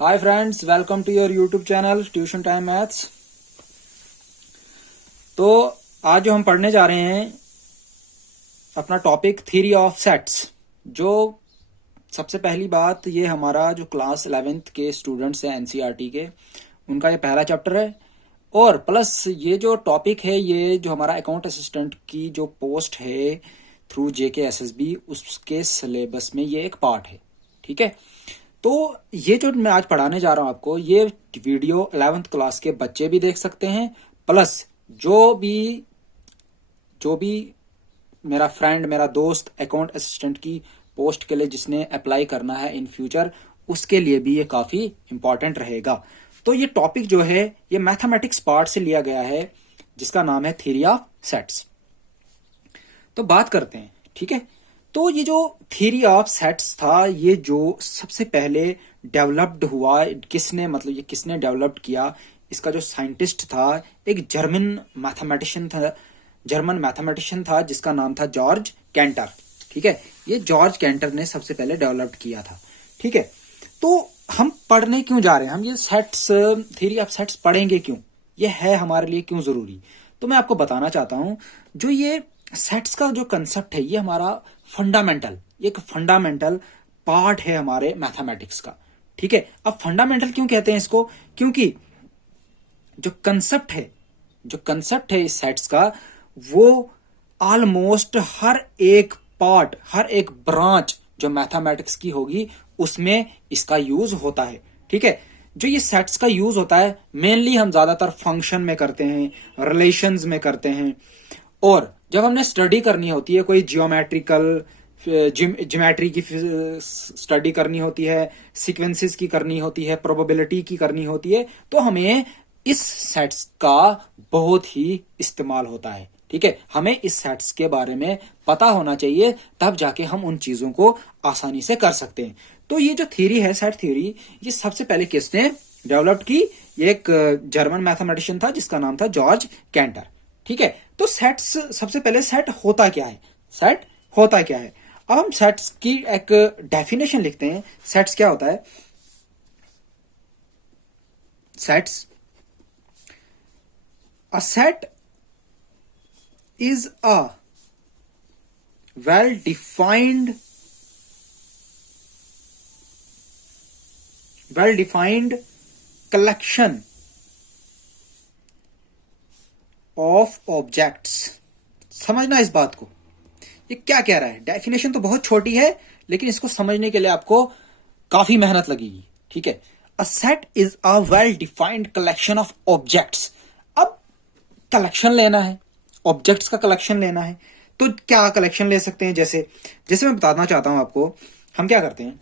Hi friends, welcome to your YouTube channel tuition time maths. तो आज जो हम पढ़ने जा रहे हैं अपना टॉपिक थ्योरी ऑफ सेट्स। जो सबसे पहली बात, ये हमारा जो क्लास 11th के स्टूडेंट्स हैं एनसीईआरटी के, उनका ये पहला चैप्टर है। और प्लस ये जो टॉपिक है, ये जो हमारा अकाउंट असिस्टेंट की जो पोस्ट है थ्रू JKSSB, उसके सिलेबस में ये एक पार्ट है। ठीक है, तो ये जो मैं आज पढ़ाने जा रहा हूं आपको, ये वीडियो 11th क्लास के बच्चे भी देख सकते हैं, प्लस जो भी मेरा फ्रेंड, मेरा दोस्त अकाउंट असिस्टेंट की पोस्ट के लिए जिसने अप्लाई करना है इन फ्यूचर, उसके लिए भी ये काफी इंपॉर्टेंट रहेगा। तो ये टॉपिक जो है ये मैथमेटिक्स पार्ट से लिया गया है, जिसका नाम है थ्योरी ऑफ सेट्स। तो बात करते हैं, ठीक है। तो ये जो थ्योरी ऑफ सेट्स था, ये जो सबसे पहले डेवलप्ड हुआ, किसने, मतलब ये किसने डेवलप्ड किया, इसका जो साइंटिस्ट था एक जर्मन मैथमेटिशियन था जिसका नाम था जॉर्ज कैंटर। ठीक है, ये जॉर्ज कैंटर ने सबसे पहले डेवलप किया था। ठीक है, तो हम पढ़ने क्यों जा रहे हैं, हम ये सेट्स, थ्योरी ऑफ सेट्स पढ़ेंगे क्यों, ये है हमारे लिए क्यों जरूरी। तो मैं आपको बताना चाहता हूं, जो ये सेट्स का जो कंसेप्ट है, ये हमारा एक फंडामेंटल पार्ट है हमारे मैथमेटिक्स का। ठीक है, अब फंडामेंटल क्यों कहते हैं इसको, क्योंकि जो कंसेप्ट है इस सेट्स का, वो ऑलमोस्ट हर एक पार्ट, हर एक ब्रांच जो मैथमेटिक्स की होगी उसमें इसका यूज होता है। ठीक है, जो ये सेट्स का यूज होता है मेनली हम ज्यादातर फंक्शन में करते हैं, रिलेशंस में करते हैं, और जब हमने स्टडी करनी होती है, कोई ज्योमेट्री की स्टडी करनी होती है, सीक्वेंसेस की करनी होती है, प्रोबेबिलिटी की करनी होती है, तो हमें इस सेट्स का बहुत ही इस्तेमाल होता है। ठीक है, हमें इस सेट्स के बारे में पता होना चाहिए, तब जाके हम उन चीजों को आसानी से कर सकते हैं। तो ये जो थ्योरी है, सेट थ्योरी, ये सबसे पहले किसने डेवलप की, ये एक जर्मन मैथमेटिशियन था जिसका नाम था जॉर्ज कैंटर। ठीक है, तो सेट्स, सबसे पहले सेट होता क्या है, सेट होता क्या है। अब हम सेट्स की एक डेफिनेशन लिखते हैं। सेट्स क्या होता है, sets, a set is a well defined collection of objects। समझना इस बात को, ये क्या कह रहा है। डेफिनेशन तो बहुत छोटी है, लेकिन इसको समझने के लिए आपको काफी मेहनत लगेगी। ठीक है, a set is a well defined collection of objects. अब कलेक्शन लेना है, ऑब्जेक्ट्स का कलेक्शन लेना है, तो क्या कलेक्शन ले सकते हैं, जैसे जैसे मैं बताना चाहता हूं आपको। हम क्या करते हैं,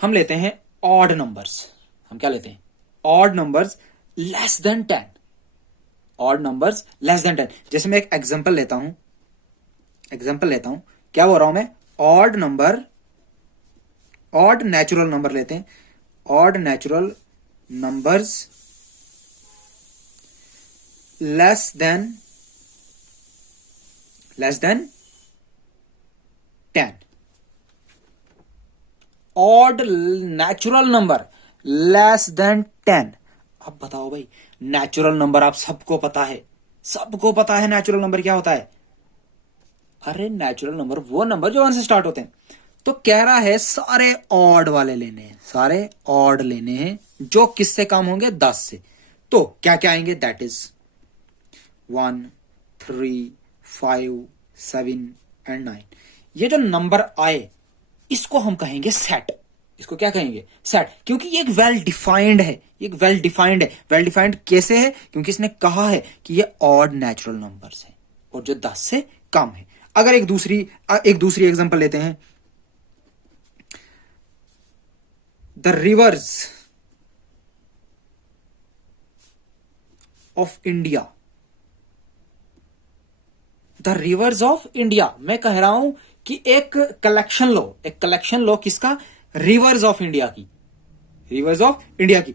हम लेते हैं ऑड नंबर्स। हम क्या लेते हैं, odd numbers less than 10। Odd numbers less than 10। जैसे मैं एक एग्जांपल लेता हूं, क्या बोल रहा हूं मैं, ऑड नेचुरल नंबर लेते हैं। Odd natural numbers less than 10। Odd natural number less than 10। अब बताओ भाई, नेचुरल नंबर आप सबको पता है, नेचुरल नंबर क्या होता है। अरे नेचुरल नंबर वो नंबर जो 1 से स्टार्ट होते हैं। तो कह रहा है सारे ऑड वाले लेने हैं, जो किससे कम होंगे, 10 से। तो क्या क्या आएंगे, दैट इज 1, 3, 5, 7 एंड 9। ये जो नंबर आए, इसको हम कहेंगे सेट। इसको क्या कहेंगे, सेट, क्योंकि ये एक वेल डिफाइंड है। वेल डिफाइंड कैसे है, क्योंकि इसने कहा है कि ये ऑड नेचुरल नंबर्स हैं और जो 10 से कम है। अगर एक दूसरी एग्जांपल लेते हैं, द रिवर्स ऑफ इंडिया। मैं कह रहा हूं कि एक कलेक्शन लो किसका, रिवर्स ऑफ इंडिया की,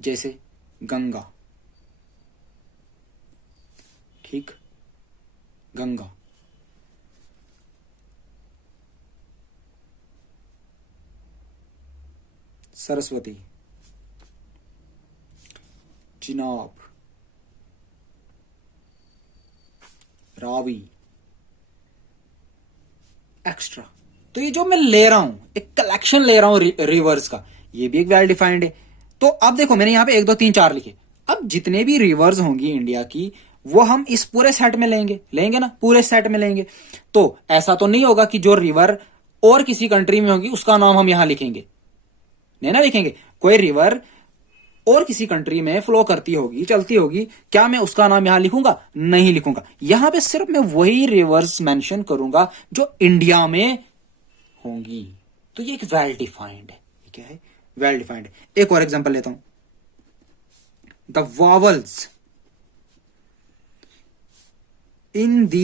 जैसे गंगा। ठीक, गंगा, सरस्वती, चिनाब, रावी, एक्स्ट्रा। तो ये जो मैं ले रहा हूं, एक कलेक्शन ले रहा हूं रिवर्स का, ये भी एक वेल डिफाइंड है। तो अब देखो मैंने यहां पे 1 2 3 4 लिखे। अब जितने भी रिवर्स होंगी इंडिया की, वो हम इस पूरे सेट में लेंगे, लेंगे ना, पूरे सेट में लेंगे। तो ऐसा तो नहीं होगा कि जो रिवर और किसी कंट्री में होगी उसका नाम हम यहां लिखेंगे, नहीं ना लिखेंगे। कोई रिवर और किसी कंट्री में फ्लो करती होगी, चलती होगी, क्या मैं उसका नाम यहां लिखूंगा? नहीं लिखूंगा। यहां पे सिर्फ मैं वही रिवर्स मेंशन करूंगा जो इंडिया में होंगी। तो ये एक वेल डिफाइंड है। ये क्या है? वेल डिफाइंड है। एक और एग्जांपल लेता हूं, the vowels in the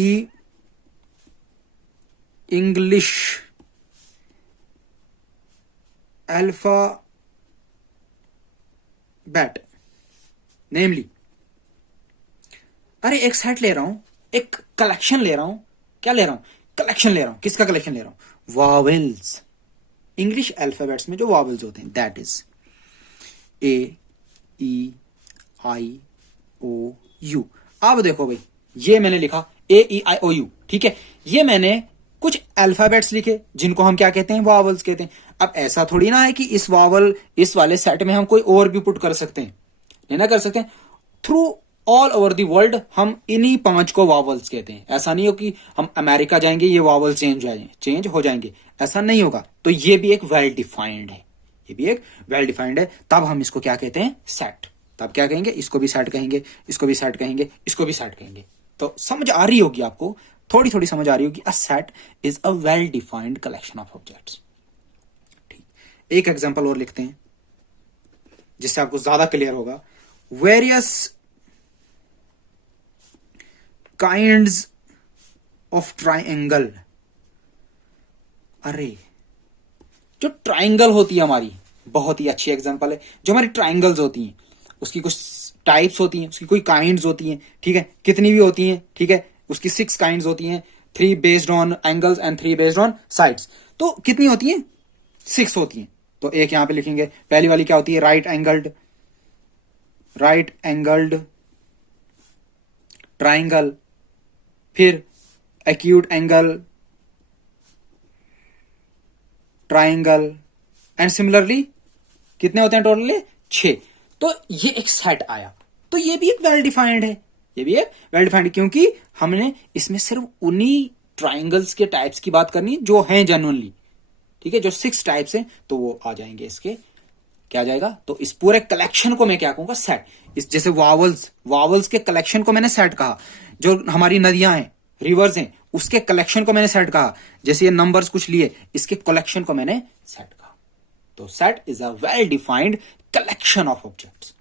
English alphabet, namely. अरे एक सेट ले रहा हूं, एक कलेक्शन ले रहा हूं। क्या ले रहा हूं? कलेक्शन ले रहा हूं। किसका कलेक्शन ले रहा हूं? वॉवेल्स। इंग्लिश अल्फाबेट्स में जो वॉवेल्स होते हैं, that is A, E, I, O, U. अब देखो भाई, ये मैंने लिखा ए, ई, आई, ओ, यू, ठीक है। ये मैंने कुछ अल्फाबेट्स लिखे जिनको हम क्या कहते हैं? वॉवल्स कहते हैं। अब ऐसा थोड़ी ना है कि इस वॉवल, इस वाले सेट में हम कोई और भी पुट कर सकते हैं, नहीं ना कर सकते हैं। Through all over the world हम इन्हीं 5 को वॉवल्स कहते हैं। ऐसा नहीं हो कि हम अमेरिका जाएंगे ये वॉवल चेंज हो जाएंगे, ऐसा नहीं होगा। तो ये भी एक वेल डिफाइंड है, ये भी एक वेल डिफाइंड है। तब हम इसको क्या कहते हैं? सेट। तब क्या कहेंगे? इसको भी सेट कहेंगे, इसको भी सेट कहेंगे, इसको भी सेट कहेंगे। तो समझ आ रही होगी आपको, थोड़ी थोड़ी समझ आ रही होगी। A set is a well defined collection of objects. ठीक, एक एग्जांपल और लिखते हैं जिससे आपको ज्यादा क्लियर होगा। Various kinds of triangle. अरे जो ट्राइंगल होती है हमारी, बहुत ही अच्छी एग्जांपल है। जो हमारी ट्राइंगल्स होती हैं उसकी कुछ टाइप्स होती हैं, उसकी कोई काइंड्स होती हैं, ठीक है, कितनी भी होती हैं, ठीक है। उसकी 6 काइंड्स होती हैं, 3 based on angles and 3 based on sides. तो कितनी होती हैं? 6 होती हैं। तो एक यहां पे लिखेंगे। पहली वाली क्या होती है? राइट एंगल्ड ट्राइंगल, फिर acute angle triangle, and similarly कितने होते हैं टोटली? 6। तो ये एक सेट आया। तो ये भी एक वेल डिफाइंड है, ये भी एक वेल डिफाइंड, क्योंकि हमने इसमें सिर्फ उन्हीं ट्राइंगल्स के टाइप्स की बात करनी जो हैं जेन्युइनली, ठीक है। जो 6 टाइप्स हैं तो वो आ जाएंगे इसके, क्या आ जाएगा? तो इस पूरे कलेक्शन को मैं क्या कहूंगा? सेट। इस जैसे वावल्स के कलेक्शन को मैंने सेट कहा। जो हमारी नदियां हैं, रिवर्स हैं, उसके कलेक्शन को मैंने सेट कहा। जैसे ये नंबर्स कुछ लिए, इसके कलेक्शन को मैंने सेट कहा। तो set is a well defined collection of objects.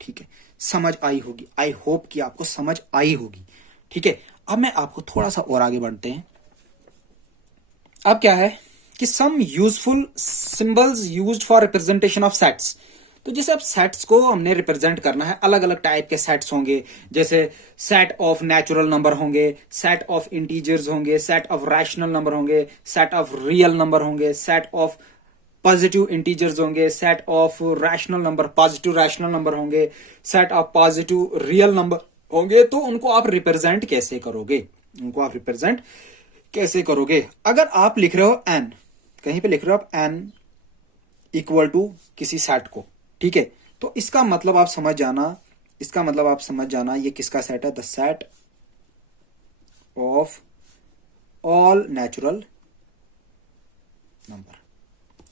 ठीक है, समझ आई होगी। आई होप कि आपको समझ आई होगी। ठीक है, अब मैं आपको थोड़ा सा और आगे बढ़ते हैं। अब क्या है कि some useful symbols used for representation of sets. तो जैसे अब सेट्स को हमने रिप्रेजेंट करना है, अलग अलग टाइप के सेट्स होंगे। जैसे सेट ऑफ नेचुरल नंबर होंगे, सेट ऑफ इंटीजर्स होंगे, सेट ऑफ रैशनल नंबर होंगे, सेट ऑफ रियल नंबर होंगे, सेट ऑफ पॉजिटिव इंटीजर्स होंगे, set of rational number, positive rational number होंगे, set of positive real number होंगे। तो उनको आप रिप्रेजेंट कैसे करोगे? उनको आप रिप्रेजेंट कैसे करोगे? अगर आप लिख रहे हो एन, कहीं पे लिख रहे हो आप एन इक्वल टू किसी सेट को, ठीक है, तो इसका मतलब आप समझ जाना, इसका मतलब आप समझ जाना ये किसका सेट है? The set of all natural number.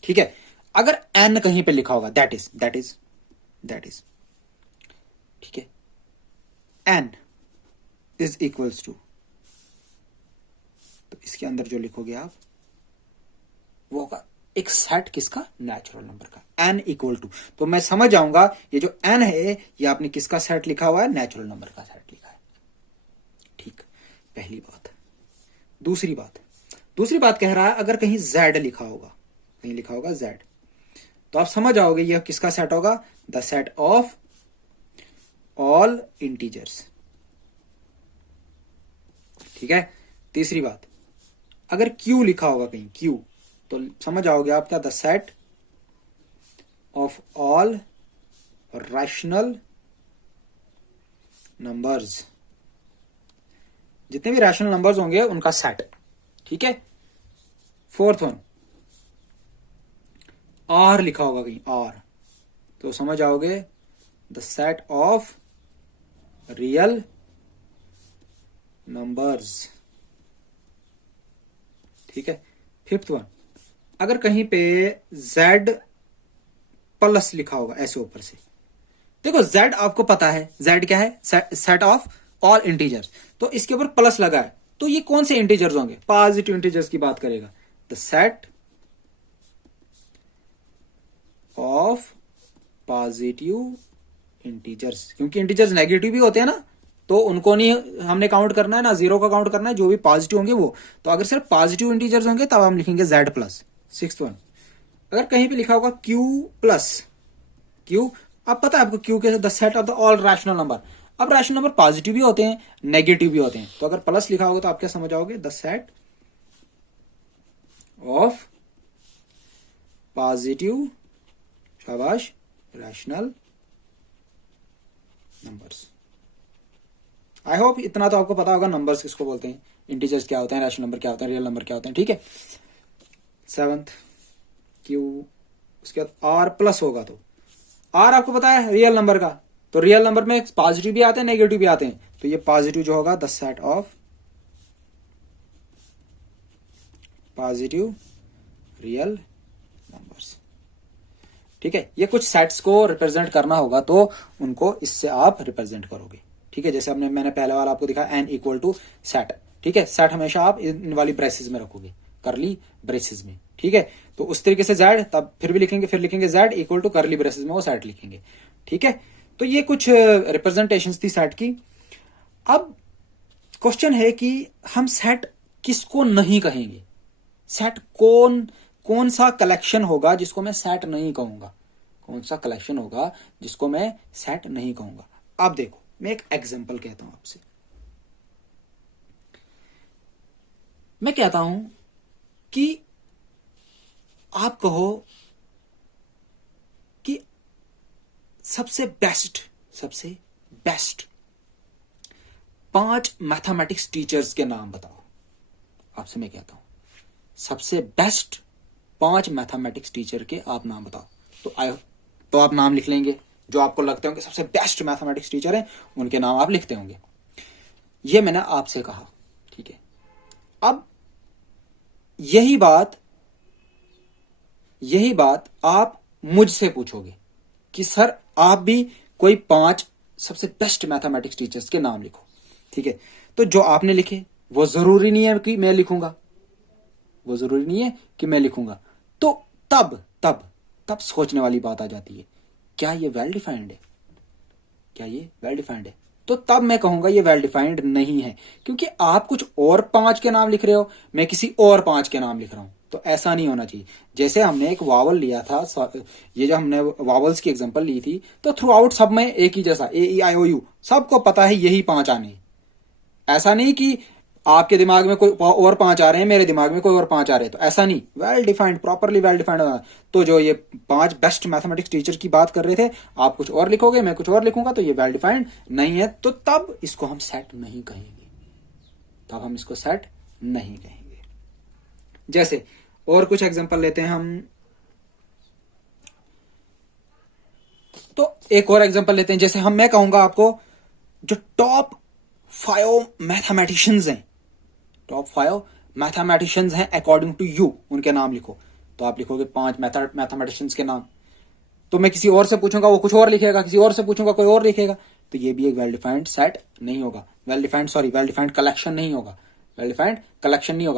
ठीक है, अगर एन कहीं पे लिखा होगा, दैट इज ठीक है, एन इज इक्वल्स टू, तो इसके अंदर जो लिखोगे आप वो होगा एक सेट किसका? नेचुरल नंबर का। एन इक्वल टू, तो मैं समझ जाऊंगा ये जो एन है ये आपने किसका सेट लिखा हुआ है? नेचुरल नंबर का सेट लिखा है। ठीक, पहली बात। दूसरी बात कह रहा है अगर कहीं जेड लिखा होगा, कहीं लिखा होगा जेड, तो आप समझ आओगे यह किसका सेट होगा? The set of all integers. ठीक है, तीसरी बात, अगर क्यू लिखा होगा कहीं क्यू, तो समझ आओगे आप क्या? The set of all rational numbers, जितने भी रैशनल नंबर्स होंगे उनका सेट। ठीक है। फोर्थ वन, आर लिखा होगा कहीं, आर, तो समझ आओगे the set of real numbers. ठीक है। फिफ्थ वन, अगर कहीं पे z प्लस लिखा होगा ऐसे ऊपर से, देखो z आपको पता है z क्या है, सेट ऑफ ऑल इंटीजर्स, तो इसके ऊपर प्लस लगा है, तो ये कौन से इंटीजर्स होंगे, पॉजिटिव इंटीजर्स की बात करेगा। The set of positive integers, क्योंकि इंटीजर्स नेगेटिव भी होते हैं ना, तो उनको नहीं हमने काउंट करना है ना, जीरो का काउंट करना है, जो भी पॉजिटिव होंगे वो। तो अगर सिर्फ पॉजिटिव इंटीजर्स होंगे तब हम लिखेंगे z प्लस। सिक्स्थ वन, अगर कहीं पे लिखा होगा q प्लस, q, अब पता है आपको q के the set of the all rational number. अब रैशनल नंबर पॉजिटिव भी होते हैं नेगेटिव भी होते हैं, तो अगर प्लस लिखा होगा तो आप क्या समझ आओगे, द सेट ऑफ पॉजिटिव, शाबाश, रैशनल नंबर्स। आई होप इतना तो आपको पता होगा नंबर्स किसको बोलते हैं, इंटीजर्स क्या होते हैं, रैशनल नंबर क्या होते हैं, रियल नंबर क्या होते हैं। ठीक है। सेवंथ, क्यू, उसके बाद आर प्लस होगा, तो आर आपको पता है रियल नंबर का, तो रियल नंबर में पॉजिटिव भी आते हैं नेगेटिव भी आते हैं, तो ये पॉजिटिव जो होगा the set of positive real numbers. ठीक है। ये कुछ सेट्स को रिप्रेजेंट करना होगा तो उनको इससे आप रिप्रेजेंट करोगे। ठीक है। जैसे मैंने पहले वाला आपको दिखा n इक्वल टू सेट। ठीक है। सेट हमेशा आप इन वाली ब्रेसेस में रखोगे, करली ब्रेसेस में। ठीक है। तो उस तरीके से z, तब फिर भी लिखेंगे, फिर लिखेंगे z equal to curly braces में वो सेट लिखेंगे। ठीक है। तो ये कुछ रिप्रेजेंटेशन थी सेट की। अब क्वेश्चन है कि हम सेट किसको नहीं कहेंगे, सेट कौन सा कलेक्शन होगा जिसको मैं सेट नहीं कहूंगा, कौन सा कलेक्शन होगा जिसको मैं सेट नहीं कहूंगा। अब देखो, मैं एक एग्जांपल कहता हूं आपसे। मैं कहता हूं कि आप कहो कि सबसे बेस्ट 5 मैथमेटिक्स टीचर्स के नाम बताओ। आपसे मैं कहता हूं सबसे बेस्ट 5 मैथमेटिक्स टीचर के आप नाम बताओ, तो आप नाम लिख लेंगे जो आपको लगते होंगे सबसे बेस्ट मैथमेटिक्स टीचर हैं, उनके नाम आप लिखते होंगे। ये मैंने आपसे कहा। ठीक है। अब यही बात आप मुझसे पूछोगे कि सर आप भी कोई 5 सबसे बेस्ट मैथमेटिक्स टीचर्स के नाम लिखो। ठीक है। तो जो आपने लिखे वो जरूरी नहीं है कि मैं लिखूंगा, तो तब सोचने वाली बात आ जाती है, क्या ये वेल डिफाइंड है? तो तब मैं कहूंगा ये वेल डिफाइंड नहीं है, क्योंकि आप कुछ और 5 के नाम लिख रहे हो, मैं किसी और 5 के नाम लिख रहा हूं, तो ऐसा नहीं होना चाहिए। जैसे हमने एक वावल लिया था, ये जो हमने वावल्स की एग्जांपल ली थी, तो थ्रू आउट सब में एक ही जैसा AEIOU सबको पता है यही 5 आने। ऐसा नहीं कि आपके दिमाग में कोई और 5 आ रहे हैं, मेरे दिमाग में कोई और 5 आ रहे हैं, तो ऐसा नहीं। Well defined, properly well defined. तो जो ये 5 बेस्ट मैथमेटिक्स टीचर की बात कर रहे थे, आप कुछ और लिखोगे, मैं कुछ और लिखूंगा, तो ये वेल डिफाइंड नहीं है, तो तब इसको हम सेट नहीं कहेंगे। जैसे और कुछ एग्जांपल लेते हैं हम, तो एक और एग्जांपल लेते हैं। जैसे मैं कहूंगा आपको जो टॉप 5 मैथमेटिशियंस हैं अकॉर्डिंग टू यू, उनके नाम लिखो, तो आप लिखोगे 5 मैथमेटिशियंस के नाम। तो मैं किसी और से पूछूंगा, वो कुछ और लिखेगा, किसी और से पूछूंगा, कोई और लिखेगा, तो ये भी एक वेल डिफाइंड सेट नहीं होगा, वेल डिफाइंड कलेक्शन नहीं होगा,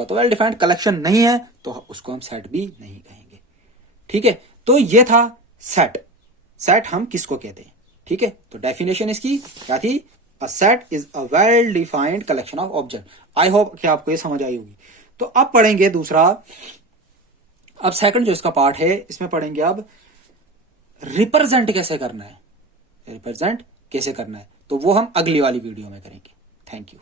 तो वेल डिफाइंड कलेक्शन नहीं है, तो उसको हम सेट भी नहीं कहेंगे। ठीक है। तो ये था सेट हम किसको कहते हैं। ठीक है। तो डेफिनेशन इसकी क्या थी, A set is a well-defined collection of objects. I hope कि आपको ये समझ आई होगी। तो अब पढ़ेंगे दूसरा, अब सेकंड जो इसका पार्ट है, इसमें पढ़ेंगे अब रिप्रेजेंट कैसे करना है, तो वो हम अगली वाली वीडियो में करेंगे। Thank you.